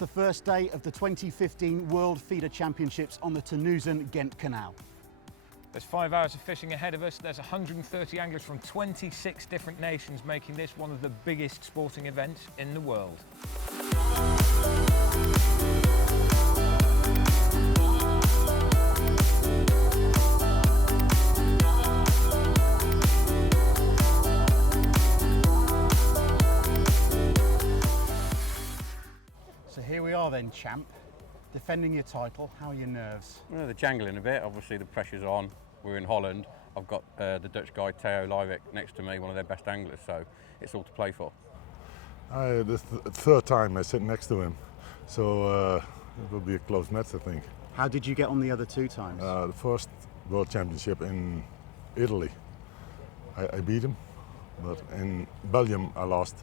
the first day of the 2015 World Feeder Championships on the Terneuzen Ghent Canal. There's 5 hours of fishing ahead of us. There's 130 anglers from 26 different nations making this one of the biggest sporting events in the world. So here we are then, champ, defending your title. How are your nerves? Well, they're jangling a bit. Obviously the pressure's on. We're in Holland. I've got the Dutch guy Theo Lyric next to me, one of their best anglers, so it's all to play for. The third time I sit next to him, so it will be a close match, I think. How did you get on the other 2 times? The first World Championship in Italy, I beat him, but in Belgium I lost.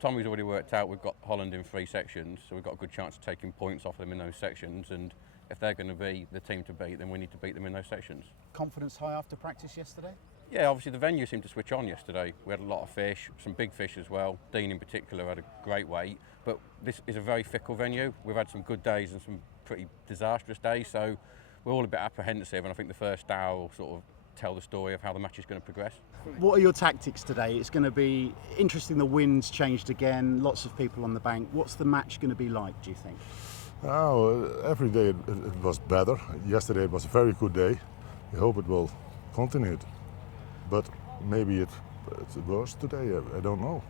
Tommy's already worked out we've got Holland in 3 sections, so we've got a good chance of taking points off them in those sections, and if they're going to be the team to beat, then we need to beat them in those sections. Confidence high after practice yesterday? Yeah, obviously the venue seemed to switch on yesterday. We had a lot of fish, some big fish as well. Dean in particular had a great weight, but this is a very fickle venue. We've had some good days and some pretty disastrous days, so we're all a bit apprehensive, and I think the first hour will sort of tell the story of how the match is going to progress. What are your tactics today? It's going to be interesting. The wind's changed again, lots of people on the bank. What's the match going to be like, do you think? Oh, every day it was better. Yesterday it was a very good day. I hope it will continue, but maybe it's worse today. I don't know.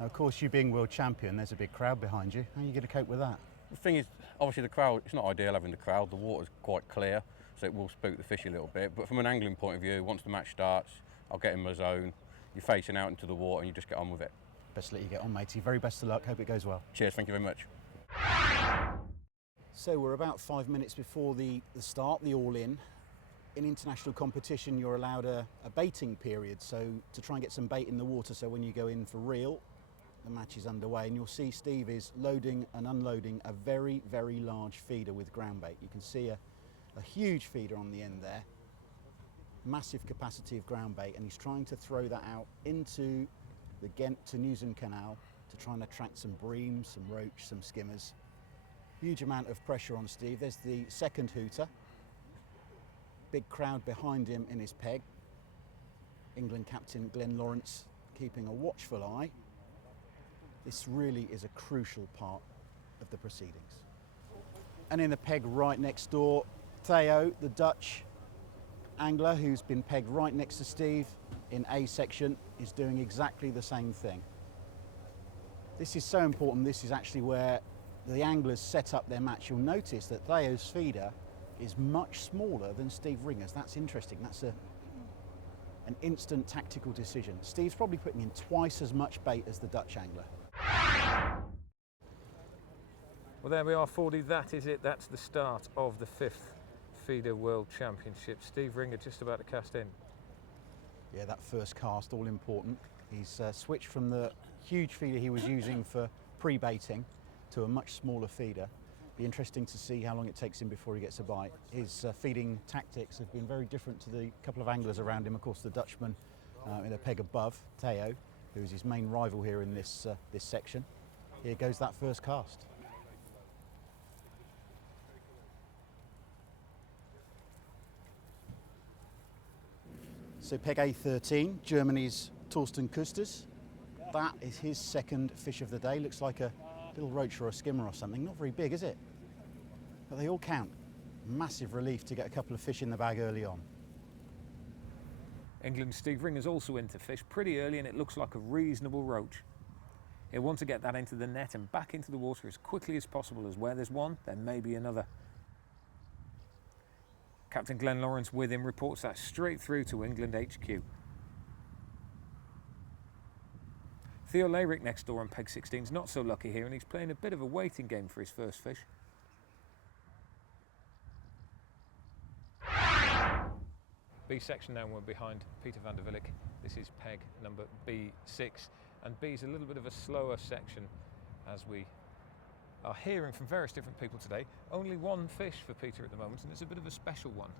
Now, of course, you being world champion, there's a big crowd behind you. How are you going to cope with that? The thing is, obviously the crowd, it's not ideal having the crowd. The water's quite clear, so it will spook the fish a little bit. But from an angling point of view, once the match starts, I'll get in my zone. You're facing out into the water and you just get on with it. Best to let you get on, matey. Very best of luck. Hope it goes well. Cheers, thank you very much. So we're about 5 minutes before the start, the all-in. In international competition, you're allowed a baiting period, so to try and get some bait in the water, so when you go in for real, the match is underway, and you'll see Steve is loading and unloading a very, very large feeder with ground bait. You can see a huge feeder on the end there, massive capacity of ground bait, and he's trying to throw that out into the Ghent-Terneuzen Canal to try and attract some bream, some roach, some skimmers. Huge amount of pressure on Steve. There's the second hooter. Big crowd behind him in his peg. England captain Glenn Lawrence keeping a watchful eye. This really is a crucial part of the proceedings. And in the peg right next door, Theo, the Dutch angler who's been pegged right next to Steve in A section, is doing exactly the same thing. This is so important. This is actually where the anglers set up their match. You'll notice that Theo's feeder is much smaller than Steve Ringer's. That's interesting. That's an instant tactical decision. Steve's probably putting in twice as much bait as the Dutch angler. Well, there we are, Fordy. That is it. That's the start of the 5th Feeder World Championship. Steve Ringer just about to cast in. Yeah, that first cast, all important. He's switched from the huge feeder he was using for pre-baiting to a much smaller feeder. Be interesting to see how long it takes him before he gets a bite. His feeding tactics have been very different to the couple of anglers around him. Of course, the Dutchman in a peg above, Theo, who is his main rival here in this section. Here goes that first cast. So peg A13, Germany's Torsten Kusters. That is his second fish of the day. Looks like a little roach or a skimmer or something. Not very big, is it? But they all count. Massive relief to get a couple of fish in the bag early on. England's Steve Ringer's also into fish pretty early, and it looks like a reasonable roach. He'll want to get that into the net and back into the water as quickly as possible, as where there's one, there may be another. Captain Glenn Lawrence with him reports that straight through to England HQ. Theo Lyric next door on peg 16's not so lucky here, and he's playing a bit of a waiting game for his first fish. B section now, we're behind Peter van der Willik. This is peg number B6, and B's a little bit of a slower section, as we are hearing from various different people today. Only one fish for Peter at the moment, and it's a bit of a special one.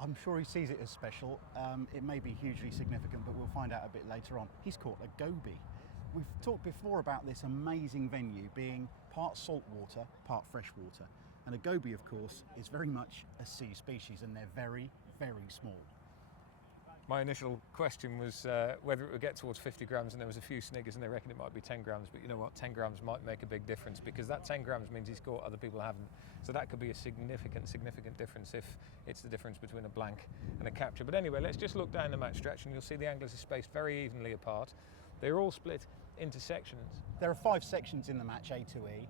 I'm sure he sees it as special. It may be hugely significant, but we'll find out a bit later on. He's caught a goby. We've talked before about this amazing venue being part saltwater, part freshwater. And a goby, of course, is very much a sea species, and they're very, very small. My initial question was whether it would get towards 50 grams, and there was a few sniggers and they reckon it might be 10 grams, but you know what, 10 grams might make a big difference, because that 10 grams means he's caught other people haven't. So that could be a significant difference if it's the difference between a blank and a capture. But anyway, let's just look down the match stretch and you'll see the anglers are spaced very evenly apart. They're all split into sections. There are 5 sections in the match, A to E.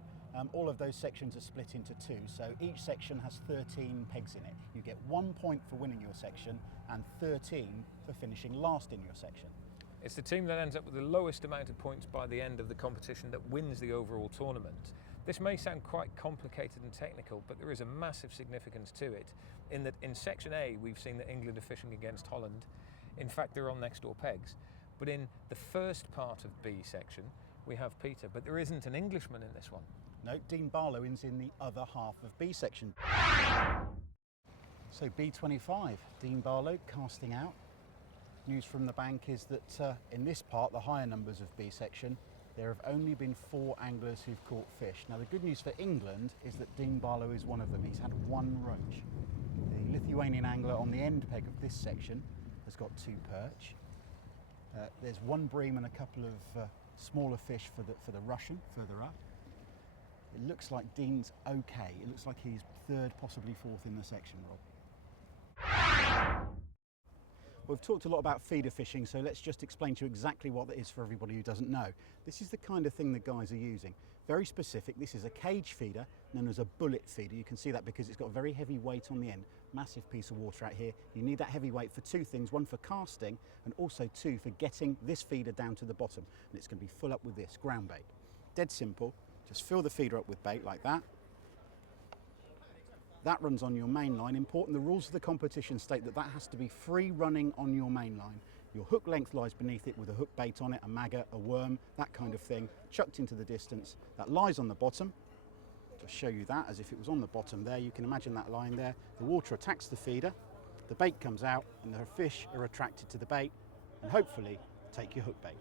All of those sections are split into 2, so each section has 13 pegs in it. You get 1 point for winning your section and 13 for finishing last in your section. It's the team that ends up with the lowest amount of points by the end of the competition that wins the overall tournament. This may sound quite complicated and technical, but there is a massive significance to it, in that in section A we've seen that England are fishing against Holland. In fact, they're on next door pegs. But in the first part of B section we have Peter, but there isn't an Englishman in this one. No, Dean Barlow is in the other half of B section. So B25, Dean Barlow casting out. News from the bank is that in this part, the higher numbers of B section, there have only been 4 anglers who've caught fish. Now the good news for England is that Dean Barlow is one of them. He's had 1 roach. The Lithuanian angler on the end peg of this section has got 2 perch. There's 1 bream and a couple of smaller fish for the Russian further up. It looks like Dean's okay. It looks like he's 3rd, possibly 4th in the section, Rob. We've talked a lot about feeder fishing, so let's just explain to you exactly what that is for everybody who doesn't know. This is the kind of thing the guys are using. Very specific. This is a cage feeder known as a bullet feeder. You can see that because it's got a very heavy weight on the end. Massive piece of water out here. You need that heavy weight for 2 things. 1 for casting and also 2 for getting this feeder down to the bottom. And it's going to be full up with this ground bait. Dead simple. Just fill the feeder up with bait like that. That runs on your main line. Important, the rules of the competition state that has to be free running on your main line. Your hook length lies beneath it with a hook bait on it, a maggot, a worm, that kind of thing, chucked into the distance. That lies on the bottom. Just show you that as if it was on the bottom there. You can imagine that lying there. The water attacks the feeder, the bait comes out, and the fish are attracted to the bait, and hopefully take your hook bait.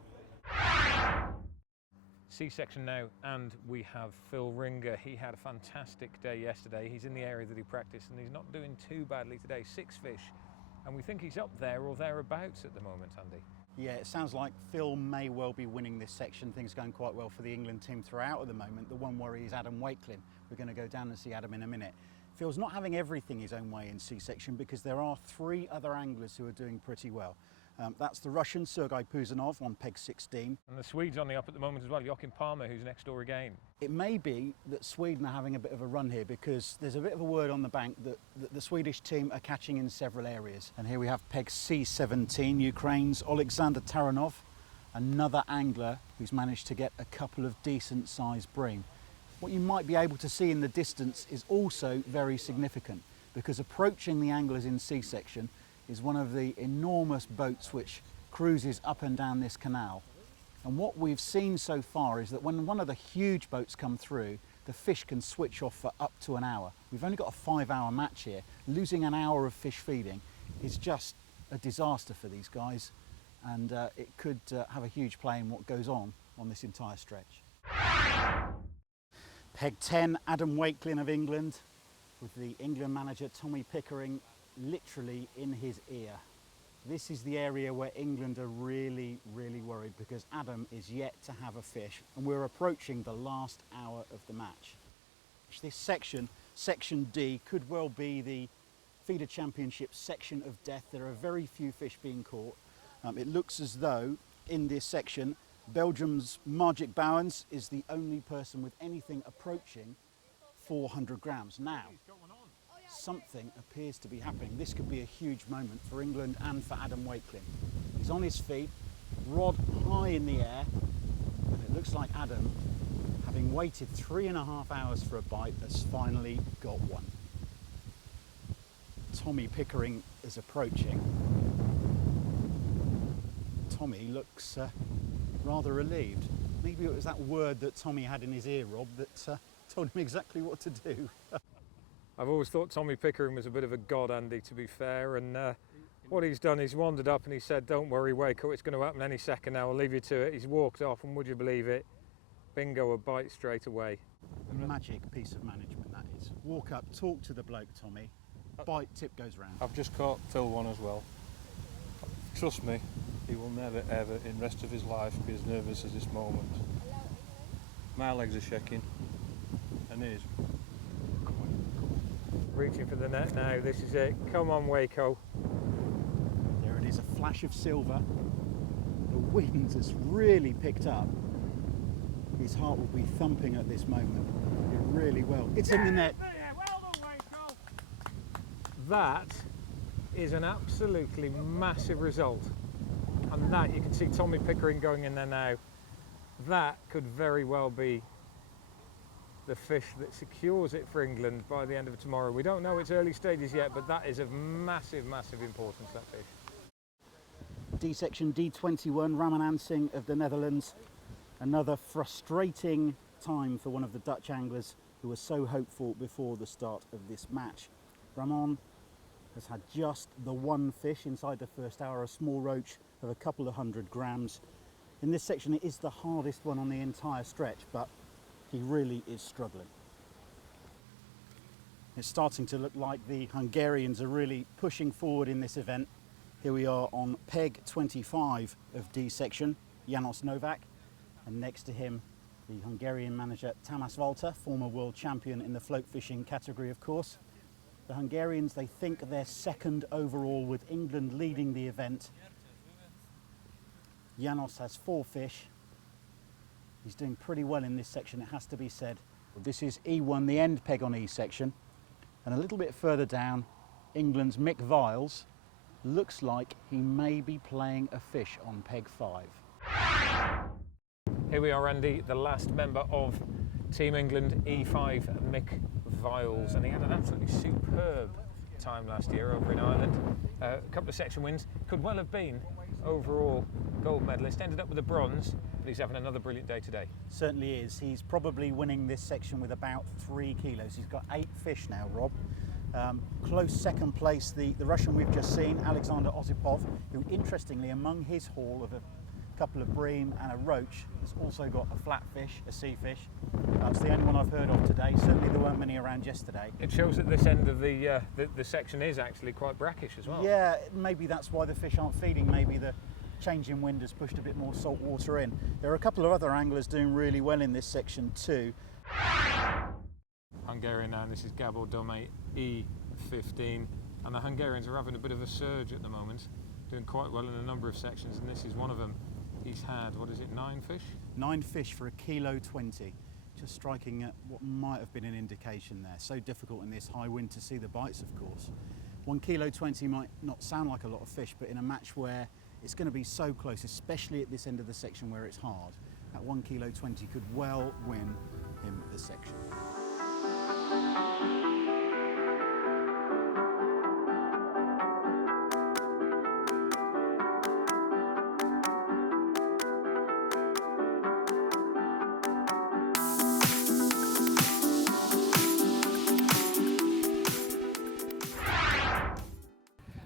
C section now, and we have Phil Ringer. He had a fantastic day yesterday. He's in the area that he practiced and he's not doing too badly today. 6 fish, and we think he's up there or thereabouts at the moment, Andy. Yeah, it sounds like Phil may well be winning this section. Things are going quite well for the England team throughout at the moment. The one worry is Adam Wakelin. We're going to go down and see Adam in a minute. Phil's not having everything his own way in C section because there are 3 other anglers who are doing pretty well. That's the Russian Sergei Puzanov on peg 16. And the Swedes on the up at the moment as well, Joachim Palmer, who's next door again. It may be that Sweden are having a bit of a run here because there's a bit of a word on the bank that the Swedish team are catching in several areas. And here we have peg C17, Ukraine's Alexander Taranov, another angler who's managed to get a couple of decent sized bream. What you might be able to see in the distance is also very significant because approaching the anglers in C section is one of the enormous boats which cruises up and down this canal. And what we've seen so far is that when one of the huge boats come through, the fish can switch off for up to an hour. We've only got a 5-hour match here. Losing an hour of fish feeding is just a disaster for these guys, and it could have a huge play in what goes on this entire stretch. Peg 10, Adam Wakelin of England, with the England manager Tommy Pickering literally in his ear. This is the area where England are really, really worried because Adam is yet to have a fish and we're approaching the last hour of the match. This section, section D, could well be the feeder championship section of death. There are very few fish being caught. It looks as though in this section, Belgium's Margit Bouwens is the only person with anything approaching 400 grams. Now, something appears to be happening. This could be a huge moment for England and for Adam Wakelin. He's on his feet, rod high in the air, and it looks like Adam, having waited 3.5 hours for a bite, has finally got one. Tommy Pickering is approaching. Tommy looks rather relieved. Maybe it was that word that Tommy had in his ear, Rob, that told him exactly what to do. I've always thought Tommy Pickering was a bit of a god, Andy, to be fair, and What he's done, he's wandered up and he said, don't worry, Waco, it's going to happen any second now, I'll leave you to it. He's walked off, and would you believe it? Bingo, a bite straight away. A magic piece of management, that is. Walk up, talk to the bloke, Tommy. Bite, tip goes round. I've just caught Phil one as well. Trust me, he will never ever in the rest of his life be as nervous as this moment. My legs are shaking, and his. Reaching for the net now, this is it. Come on, Waco. There it is, a flash of silver. The wind has really picked up. His heart will be thumping at this moment. It really will. It's in the net. That is an absolutely massive result. And that, you can see Tommy Pickering going in there now. That could very well be the fish that secures it for England by the end of tomorrow. We don't know, it's early stages yet, but that is of massive, massive importance, that fish. D section D21, Raman Ansing of the Netherlands. Another frustrating time for one of the Dutch anglers who was so hopeful before the start of this match. Ramon has had just the one fish inside the first hour, a small roach of a couple of 100 grams. In this section it is the hardest one on the entire stretch, but he really is struggling. It's starting to look like the Hungarians are really pushing forward in this event. Here we are on peg 25 of D section, János Novák, and next to him the Hungarian manager Tamás Walter, former world champion in the float fishing category, of course. The Hungarians, they think they're second overall, with England leading the event. János has 4 fish. He's doing pretty well in this section, it has to be said. This is E1, the end peg on E section. And a little bit further down, England's Mick Viles. Looks like he may be playing a fish on peg 5. Here we are, Andy, the last member of Team England, E5, Mick Viles, and he had an absolutely superb time last year over in Ireland. A couple of section wins, could well have been overall gold medalist, ended up with a bronze, but he's having another brilliant day today. Certainly is. He's probably winning this section with about 3 kilos. He's got 8 fish now, Rob. Close second place, the Russian we've just seen, Alexander Osipov, who interestingly among his haul of a couple of bream and a roach has also got a flatfish, a sea fish. That's the only one I've heard of today. Certainly there weren't many around yesterday. It shows that this end of the section is actually quite brackish as well. Yeah, maybe that's why the fish aren't feeding. Maybe the change in wind has pushed a bit more salt water in. There are a couple of other anglers doing really well in this section too. Hungarian now, and this is Gabor Dome E15, and the Hungarians are having a bit of a surge at the moment, doing quite well in a number of sections, and this is one of them. He's had, what is it, 9 fish? 9 fish for $1.20 kilo, just striking at what might have been an indication there. So difficult in this high wind to see the bites, of course. $1.20 kilo might not sound like a lot of fish, but in a match where it's going to be so close, especially at this end of the section where it's hard, that $1.20 kilo could well win him the section.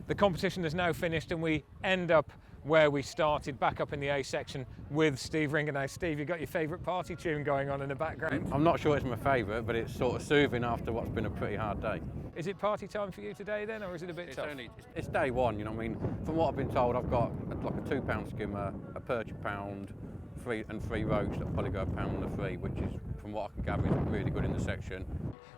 The competition is now finished and we end up where we started, back up in the A section with Steve Ringer. Now, Steve, you've got your favourite party tune going on in the background. I'm not sure it's my favourite, but it's sort of soothing after what's been a pretty hard day. Is it party time for you today then, or is it a bit tough? It's day one, you know what I mean? From what I've been told, I've got like a £2 skimmer, a perch a pound, 3 roach that probably go £1 and 3, which is, from what I can gather, is really good in the section.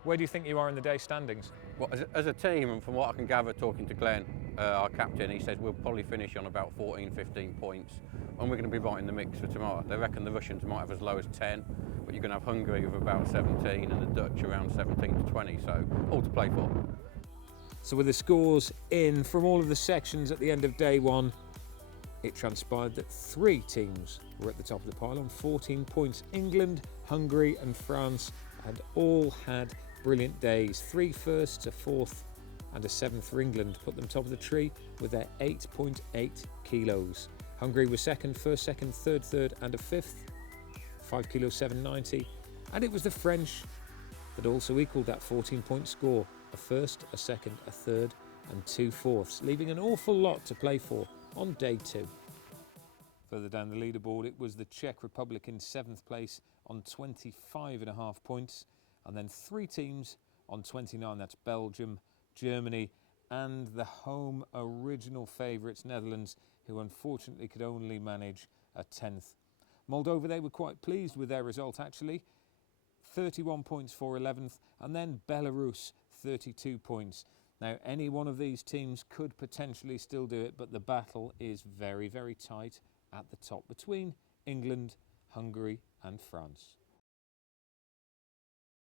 Where do you think you are in the day standings? Well, as a team, and from what I can gather talking to Glenn, our captain, he says we'll probably finish on about 14, 15 points, and we're going to be right in the mix for tomorrow. They reckon the Russians might have as low as 10, but you're going to have Hungary with about 17 and the Dutch around 17 to 20, so all to play for. So with the scores in from all of the sections at the end of day one, it transpired that 3 teams were at the top of the pile on 14 points. England, Hungary and France had all had brilliant days. 3 firsts, a 4th and a 7th for England put them top of the tree with their 8.8 kilos. Hungary was second, first, second, third and a 5th, 5 kilos 790. And it was the French that also equalled that 14-point score. A first, a second, a third and 2 fourths, leaving an awful lot to play for on day 2. Further down the leaderboard, it was the Czech Republic in 7th place on 25.5 points, and then 3 teams on 29. That's Belgium, Germany, and the home original favourites, Netherlands, who unfortunately could only manage a 10th. Moldova, they were quite pleased with their result actually. 31 points for 11th, and then Belarus, 32 points. Now, any one of these teams could potentially still do it, but the battle is very, very tight at the top between England, Hungary and France.